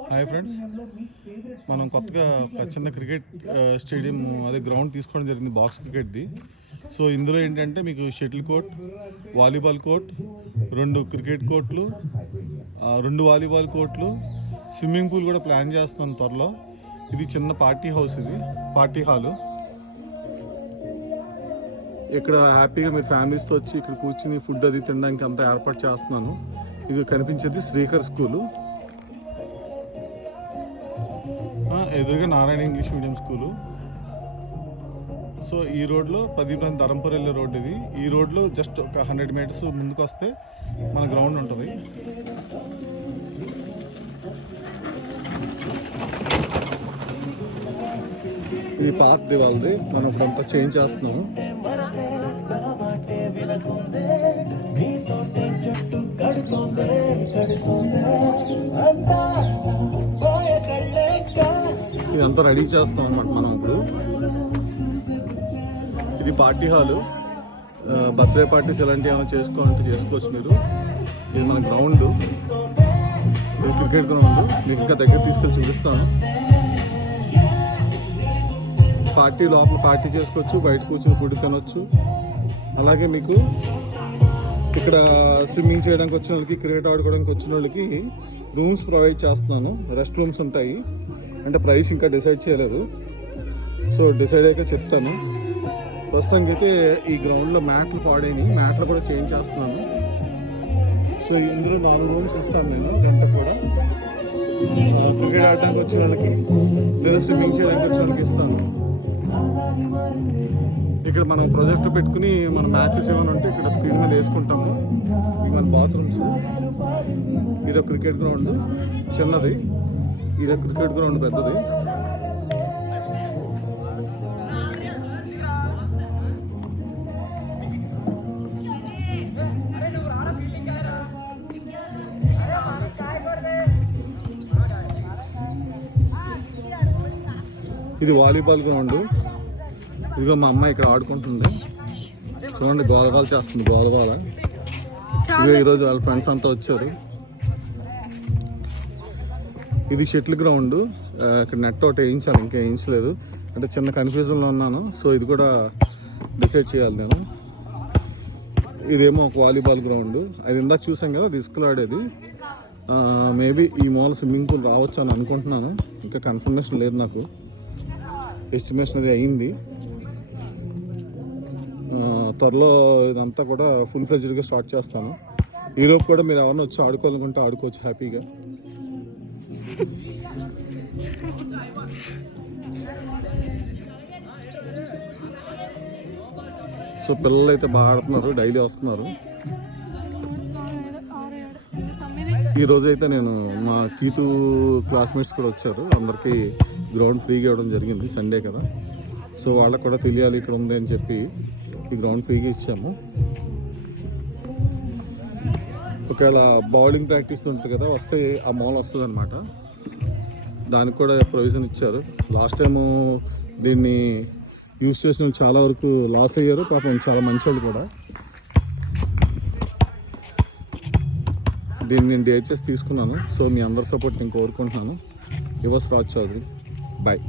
Hi friends, మనం కొత్తగా ఒక చిన్న క్రికెట్ స్టేడియం అదే గ్రౌండ్ తీసుకోవడం జరిగింది, బాక్స్ క్రికెట్ది. సో ఇందులో ఏంటంటే మీకు shuttle court, volleyball court, 2 cricket కోర్ట్లు, 2 వాలీబాల్ కోర్ట్లు, స్విమ్మింగ్ పూల్ కూడా ప్లాన్ చేస్తున్నాను త్వరలో. ఇది చిన్న పార్టీ హౌస్, ఇది పార్టీ హాలు. ఇక్కడ హ్యాపీగా మీరు ఫ్యామిలీస్తో వచ్చి ఇక్కడ కూర్చుని ఫుడ్ అది తినడానికి అంతా ఏర్పాటు చేస్తున్నాను. ఇది కనిపించేది శ్రీకర్ స్కూలు, ఎదురుగా Narayana English medium school. So ఈ రోడ్లో ప్రదీప్ ధరంపూర్ వెళ్ళే రోడ్ ఇది. ఈ రోడ్లో జస్ట్ ఒక 100 మీటర్స్ ముందుకు వస్తే మన గ్రౌండ్ ఉంటుంది. ఇది పాత్ దివాల్ది, మనం ఇప్పుడంతా చేంజ్ చేస్తున్నాము. ఇదంతా రెడీ చేస్తాం అన్నమాట మనం ఇప్పుడు. ఇది పార్టీ హాలు, బర్త్డే పార్టీస్ ఇలాంటివి ఏమైనా చేసుకోవాలంటే చేసుకోవచ్చు మీరు. ఇది మన గ్రౌండ్, ఇది క్రికెట్ గ్రౌండ్. మీకు ఇంకా దగ్గర తీసుకెళ్ళి చూపిస్తాను. పార్టీ లోపల పార్టీ చేసుకోవచ్చు, బయట కూర్చొని ఫుడ్ తినొచ్చు. అలాగే మీకు ఇక్కడ స్విమ్మింగ్ చేయడానికి వచ్చిన వాళ్ళకి, క్రికెట్ ఆడుకోవడానికి వచ్చిన వాళ్ళకి రూమ్స్ ప్రొవైడ్ చేస్తున్నాను. రెస్ట్ రూమ్స్ ఉంటాయి. అంటే ప్రైస్ ఇంకా డిసైడ్ చేయలేదు, సో డిసైడ్ అయ్యాక చెప్తాను. ప్రస్తుతానికి అయితే ఈ గ్రౌండ్లో మ్యాట్లు పాడైనాయి, మ్యాట్లు కూడా చేంజ్ చేస్తున్నాను. సో ఇందులో 4 రూమ్స్ ఇస్తాను నేను గంట కూడా. క్రికెట్ ఆడడానికి వచ్చిన వాళ్ళకి లేదా స్విమ్మింగ్ చేయడానికి వచ్చిన వాళ్ళకి ఇస్తాను. ఇక్కడ మనం ప్రొజెక్టర్ పెట్టుకుని మన మ్యాచెస్ ఏమైనా ఉంటే ఇక్కడ స్క్రీన్ మీద వేసుకుంటాము. ఇవి మన బాత్రూమ్స్. ఇదొక క్రికెట్ గ్రౌండ్ చిన్నది, ఇదొక క్రికెట్ గ్రౌండ్ పెద్దది. ఇది వాలీబాల్ గ్రౌండ్. ఇదిగో మా అమ్మాయి ఇక్కడ ఆడుకుంటుంది, చూడండి గోలగాలు చేస్తుంది, గోలగాల. ఇదిగో ఈరోజు వాళ్ళ ఫ్రెండ్స్ అంతా వచ్చారు. ఇది షటిల్ గ్రౌండ్. ఇక్కడ నెట్ ఒకటి వేయించాలి, ఇంకా వేయించలేదు. అంటే చిన్న కన్ఫ్యూజన్లో ఉన్నాను, సో ఇది కూడా డిసైడ్ చేయాలి నేను. ఇదేమో ఒక వాలీబాల్ గ్రౌండ్. అది ఇందాక చూసాం కదా, అది ఇసుకలో ఆడేది. మేబీ ఈ మూల స్విమ్మింగ్ పూల్ రావచ్చు అని అనుకుంటున్నాను. ఇంకా కన్ఫర్మేషన్ లేదు నాకు, ఎస్టిమేషన్ అది అయ్యింది. త్వరలో ఇదంతా కూడా ఫుల్ ఫ్లెడ్జ్డ్గా స్టార్ట్ చేస్తాను. ఈరోజు కూడా మీరు ఎవరైనా వచ్చి ఆడుకోవాలనుకుంటే ఆడుకోవచ్చు హ్యాపీగా. సో పిల్లలు అయితే బాగా ఆడుతున్నారు, డైలీ వస్తున్నారు. ఈరోజు అయితే నేను మా కీతు క్లాస్మేట్స్ కూడా వచ్చారు, అందరికీ గ్రౌండ్ ఫ్రీగా ఇవ్వడం జరిగింది, సండే కదా. సో వాళ్ళకు కూడా తెలియాలి ఇక్కడ ఉంది అని చెప్పి ఈ గ్రౌండ్ ఫ్రీగా ఇచ్చాము. ఒకవేళ బౌలింగ్ ప్రాక్టీస్ ఉంటుంది కదా, వస్తే ఆ మాల్ వస్తుంది అనమాట. దానికి కూడా ప్రొవిజన్ ఇచ్చారు. లాస్ట్ టైము దీన్ని యూజ్ చేసిన చాలా వరకు లాస్ అయ్యారు, పాపం చాలా మంచి వాళ్ళు కూడా. దీన్ని నేను డేట్ చేసి తీసుకున్నాను. సో మీ అందరి సపోర్ట్ నేను కోరుకుంటున్నాను. యువస్ రాజ్ చౌదరి, బాయ్.